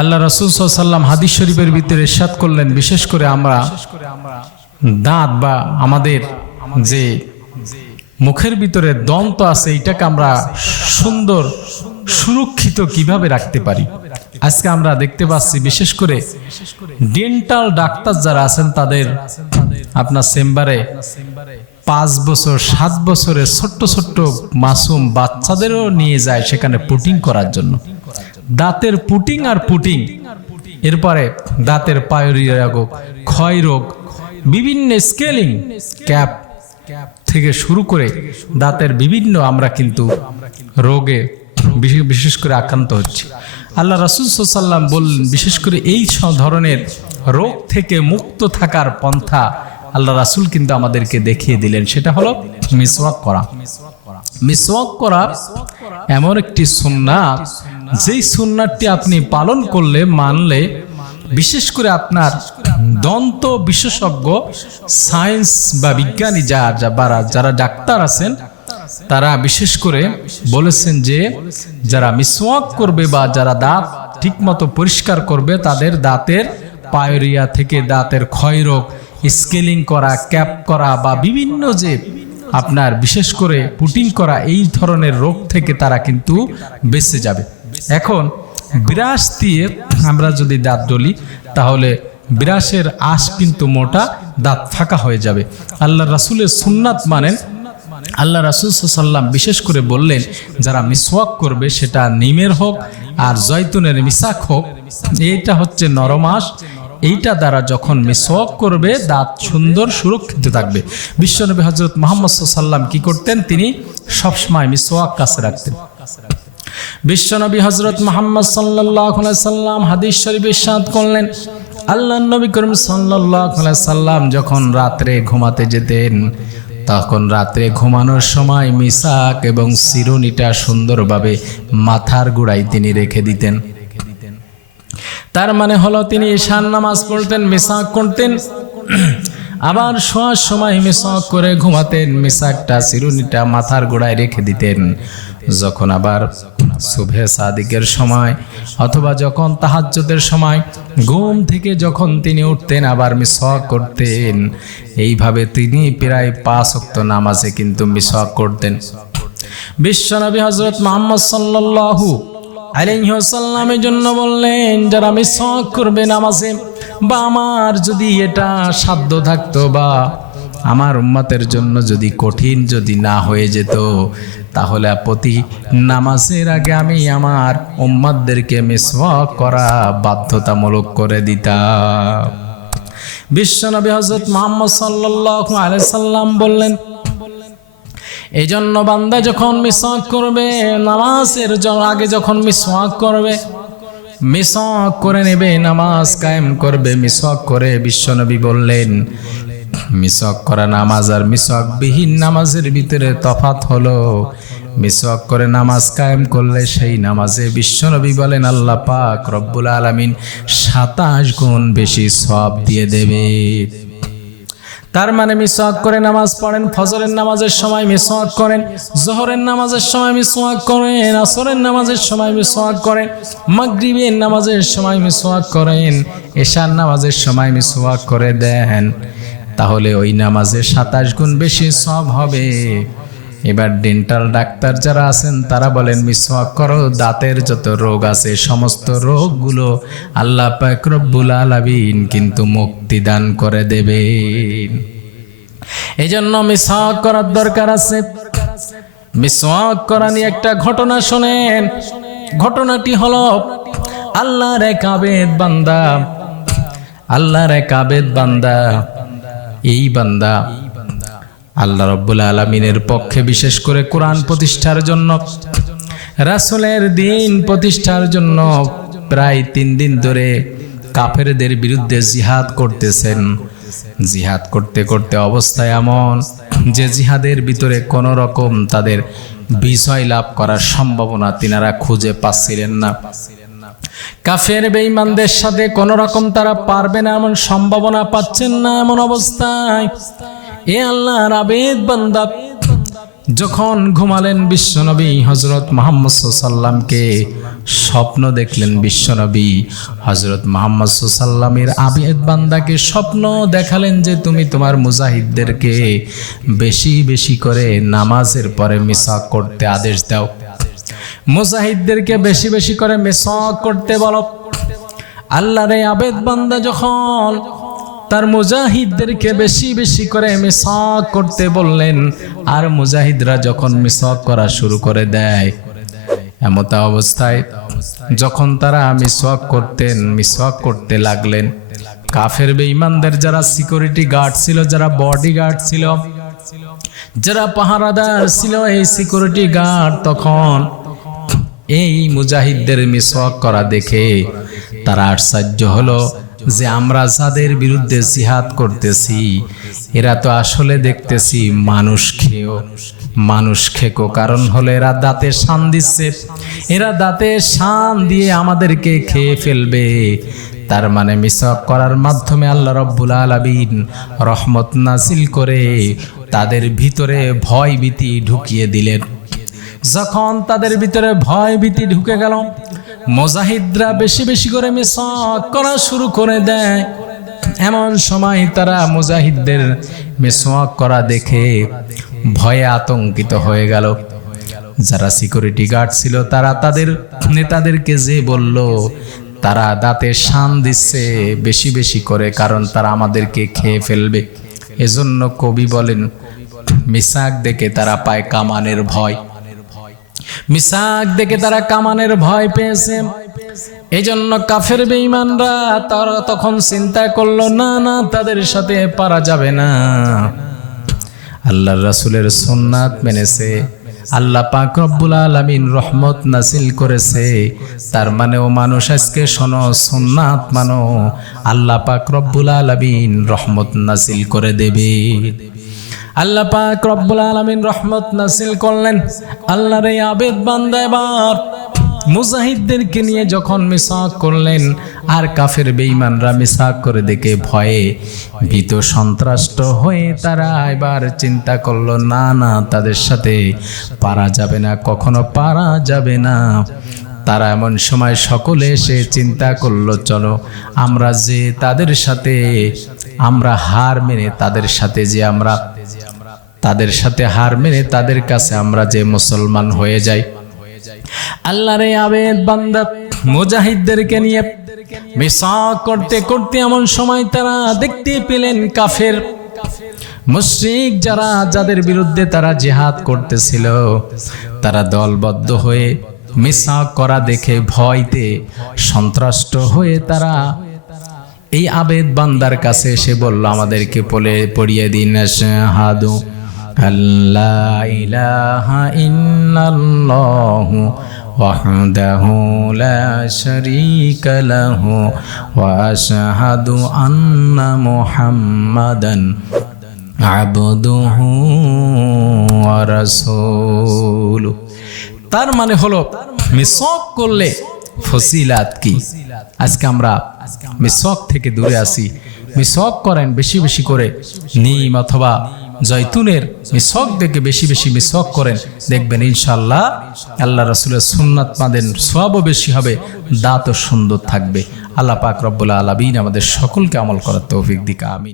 আল্লাহ রসুল সাল্লাম হাদিস শরীফের ভিতরে ইরশাদ করলেন, বিশেষ করে আমরা দাঁত বা আমাদের যে মুখের ভিতরে দন্ত আছে, এটাকে আমরা সুন্দর সুরক্ষিত কীভাবে রাখতে পারি? আজকে আমরা দেখতে পাচ্ছি, বিশেষ করে ডেন্টাল ডাক্তার যারা আছেন, তাদের আপনার চেম্বারে পাঁচ বছর, সাত বছরের ছোট্ট ছোট্ট মাসুম বাচ্চাদেরও নিয়ে যায় সেখানে পুটিং করার জন্য। দাঁতের পুটিং আর পুটিং। এরপরে দাঁতের পায়রিয়া রোগ, ক্ষয় রোগ, বিভিন্ন স্কেলিং ক্যাপ থেকে শুরু করে দাঁতের বিভিন্ন আমরা কিন্তু রোগে বিশেষ- করে আক্রান্ত হচ্ছি। আল্লাহ রাসুল সাল্লাম বললেন, বিশেষ করে এই ধরনের রোগ থেকে মুক্ত থাকার পন্থা আল্লাহ রাসুল কিন্তু আমাদেরকে দেখিয়ে দিলেন। সেটা হলো মিসওয়াক করা। মিসওয়াক করা এমন একটি সুন্নাত যেই সুন্নাতটি আপনি পালন করলে মানলে বিশেষ করে আপনার দন্ত বিশেষজ্ঞ সায়েন্স বা বিজ্ঞানী যা যা- বারা- যারা ডাক্তার আছেন তারা বিশেষ করে বলেছেন যে যারা মিসওয়াক করবে বা যারা দাঁত ঠিকমতো পরিষ্কার করবে তাদের দাঁতের পায়রিয়া থেকে দাঁতের ক্ষয়রোগ স্কেলিং করা ক্যাপ করা বা বিভিন্ন যে আপনার বিশেষ করে পুটিং করা এই ধরনের রোগ থেকে তারা কিন্তু বেঁচে যাবে। এখন বিরাস দিয়ে আমরা যদি দাঁত ডলি, তাহলে বিরাসের আশ কিন্তু মোটা, দাঁত ফাঁকা হয়ে যাবে। আল্লাহ রাসুলের সুন্নাত মানেন, আল্লাহ রাসুল সাল্লাম বিশেষ করে বললেন, যারা মিসওয়াক করবে সেটা নিমের হোক আর জয়তুনের মিসাক হোক, এইটা হচ্ছে নরমাস এইটা দ্বারা যখন মিসওয়াক করবে, দাঁত সুন্দর সুরক্ষিত থাকবে। বিশ্বনবী হজরত মোহাম্মদ সাল্লাম কি করতেন? তিনি সবসময় মিসওয়াক কাছে রাখতেন। বিশ্বনবী হজরত মোহাম্মদ সাল্লাহ সাল্লাম হাদিস শরীফ ইরশাদ করলেন আল্লাহ নবী করিম সাল্লাহ সাল্লাম যখন রাত্রে ঘুমাতে যেতেন, তখন রাত্রে ঘুমানোর সময় মিসাক এবং সিরুনিটা সুন্দরভাবে মাথার গোড়ায় তিনি রেখে দিতেন। তার মানে হলো তিনি ঈশান নামাজ পড়তেন, মিসাক করতেন, আবার শোয়ার সময় মিসাক করে ঘুমাতেন, মিসাকটা, সিরুনিটা মাথার গোড়ায় রেখে দিতেন। যখন আবার শুভে সাদিকের সময় অথবা যখন তাহাজ্জুদের সময়, ঘুম থেকে যখন তিনি উঠতেন আবার মিসওয়াক করতেন। এইভাবে তিনি প্রায় পাঁচ অক্ত নামাজে কিন্তু মিসওয়াক করতেন। বিশ্বনবী হজরত মোহাম্মদ সাল্লাল্লাহু আলাইসাল্লামের জন্য বললেন, যারা মিসওয়াক করবে নামাজে, বা আমার যদি এটা সাধ্য থাকতো বা আমার উম্মতের জন্য যদি কঠিন যদি না হয়ে যেত, তাহলে প্রতি নামাজের আগে আমি আমার উম্মাদদেরকে মিসওয়াক করা বাধ্যতামূলক করে দিতাম। বিশ্বনবী হজরত মোহাম্মদ সাল্লাল্লাহু আলাইহি সাল্লাম বললেন এই জন্য বান্দা যখন মিসওয়াক করবে, নামাজের আগে যখন মিসওয়াক করবে, মিসওয়াক করে নেবে, নামাজ কায়েম করবে, মিসওয়াক করে বিশ্বনবী বললেন মিসওয়াক করা নামাজ আর মিসওয়াক বিহীন নামাজের ভিতরে তফাত হলো, মিসওয়াক করে নামাজ কায়েম করলে সেই নামাজে বিশ্বনবী বলেন, আল্লাহ পাক রব্বুল আলামিন সাতাশ গুণ বেশি সব দিয়ে দেবে। তার মানে মিসওয়াক করে নামাজ পড়েন, ফজরের নামাজের সময় মিসওয়াক করেন, জোহরের নামাজের সময় মিসওয়াক করেন, আসরের নামাজের সময় মিসওয়াক করেন, মাগরিবের নামাজের সময় মিসওয়াক করেন, এশার নামাজের সময় মিসওয়াক করে দেন। তাহলে ওই নামাজে সাতাশ গুণ বেশি সব হবে। এবার ডেন্টাল ডাক্তার যারা আছেন, তারা বলেন মিসওয়াক করো, দাঁতের যত রোগ আছে, সমস্ত রোগগুলো আল্লাহ পাক রব্বুল আলামিন কিন্তু মুক্তি দান করে দেবেন। এই জন্য মিসওয়াক করার দরকার আছে। মিসওয়াক করা নিয়ে একটা ঘটনা শোনেন। ঘটনাটি হলো, আল্লাহর এক আবেদ বান্দা, আল্লাহর এক আবেদ বান্দা এই বান্দা। আল্লাহ রব্বুল আলমিনের পক্ষে বিশেষ করে কোরআন প্রতিষ্ঠার জন্য, রাসুলের দিন প্রতিষ্ঠার জন্য প্রায় তিন দিন ধরে কাফেরদের বিরুদ্ধে জিহাদ করতেছেন। জিহাদ করতে করতে অবস্থায় এমন যে জিহাদের ভিতরে কোনো রকম তাদের বিজয় লাভ করার সম্ভাবনা তিনারা খুঁজে পাচ্ছিলেন না। কাফের বেঈমানদের সাথে কোন রকম তারা পারবে না, এমন সম্ভাবনা পাচ্ছেন না এমন অবস্থায়। এ আল্লাহর আবেদ বান্দা। যখন ঘুমালেন বিশ্বনবী হজরত মোহাম্মদ সাল্লামকে স্বপ্ন দেখলেন বিশ্বনবী হজরত মোহাম্মদ সাল্লামের আবেদ বান্দাকে স্বপ্ন দেখালেন যে তুমি তোমার মুজাহিদদেরকে বেশি বেশি করে নামাজের পরে মিসাক করতে আদেশ দাও। মুজাহিদদেরকে বেশি বেশি করে মিসাক করতে বলো। এই আবেদ বান্দা যখন তার মুজাহিদদেরকে বেশি বেশি করে মিসাক করতে বললেন, আর মুজাহিদরা যখন মিসাক করা শুরু করে দেয়, এমতা অবস্থায় যখন তারা মিসওয়াক করতেন, মিসওয়াক করতে লাগলেন। কাফের বেঈমানদের যারা সিকিউরিটি গার্ড ছিল, যারা বডি গার্ড ছিল, যারা পাহারাদার ছিল, এই সিকিউরিটি গার্ড তখন এই মুজাহিদদের মিসওয়াক করা দেখে তারা আশ্চর্য হলো যে আমরা যাদের বিরুদ্ধে জিহাদ করতেছি, এরা তো আসলে দেখতেছি মানুষ খেয়েও। মানুষ খেকো, কারণ হলো এরা দাঁতে শান দিচ্ছে। এরা দাঁতে শান দিয়ে আমাদেরকে খেয়ে ফেলবে। তার মানে মিসওয়াক করার মাধ্যমে আল্লাহ রব্বুল আলামিন রহমত নাজিল করে তাদের ভিতরে ভয় ভীতি ঢুকিয়ে দিলেন। যখন তাদের ভিতরে ভয় ভীতি ঢুকে গেল, মোজাহিদরা বেশি বেশি করে মিসক করা শুরু করে দেয়। এমন সময় তারা মুজাহিদদের মেসোয়াক করা দেখে ভয়ে আতঙ্কিত হয়ে গেল। যারা সিকিউরিটি গার্ড ছিল, তারা তাদের নেতাদেরকে যে বলল, তারা দাঁতে শান দিচ্ছে বেশি বেশি করে, কারণ তারা আমাদেরকে খেয়ে ফেলবে। এজন্য কবি বলেন, মিসাক দেখে তারা পায় কামানের ভয়। মিসাক দেখে তারা কামানের ভয় পেয়েছে। এই জন্য কাফের বেঈমানরা তারা তখন চিন্তা করল, না না, তাদের সাথে পারা যাবে না। আল্লাহর রাসূলের সুন্নাত মেনেছে। আল্লাহ পাক রব্বুল আলামিন রহমত নাসিল করেছে। তার মানে ও মানুষ আজকে শোনো, সুন্নাত মানো। আল্লাহ পাক রব্বুল আলামিন রহমত নাসিল করে দেবে। আল্লাহ পাক রব্বুল আলামিন রহমত নাসিল করলেন। আল্লাহর এই আবেদ বান্দা এবার মুজাহিদদেরকে নিয়ে যখন মিসাক করলেন, আর কাফের বেঈমানরা মিসাক করে দেখে ভয়ে ভীত সন্ত্রাষ্ট হয়ে তারা এবার চিন্তা করল, না না, তাদের সাথে পারা যাবে না, কখনো পারা যাবে না। তারা এমন সময় সকলে এসে চিন্তা করল, চলো, আমরা যে তাদের সাথে, আমরা হার মেনে তাদের সাথে যে আমরা তাদের সাথে হার মেনে তাদের কাছে আমরা যে মুসলমান হয়ে যাই। আল্লাহর আবেদ বান্দা মুজাহিদদেরকে নিয়ে মিসাক করতে করতে এমন সময় তারা দেখতে পেলেন কাফের। মুশরিক যারা, যাদের বিরুদ্ধে তারা জিহাদ করতেছিল, তারা দলবদ্ধ হয়ে মিসাক করা দেখে ভয়তে সন্ত্রাষ্ট হয়ে তারা এই আবেদ বান্দার কাছে এসে বলল, আমাদেরকে পড়িয়ে দিন হাদু আল্লাহ ইলাহা ইল্লাল্লাহু وحده لا شريك له واشهد ان محمدا عبده ورسوله তার মানে হলো মিসক করলে ফসিলাত কি আজকে আমরা মিসক থেকে দূরে আসি মিসক করেন বেশি বেশি করে নিম অথবা জৈতুনের মিসক দেখে বেশি বেশি মিসক করেন। দেখবেন ইনশাল্লাহ আল্লাহ রসুলের সুন্নাত মাদের সবও বেশি হবে, দাঁতও সুন্দর থাকবে। আল্লাহ পাক রব্বুল্লা আলমিন আমাদের সকলকে আমল করার তৌফিক দিকে, আমিন।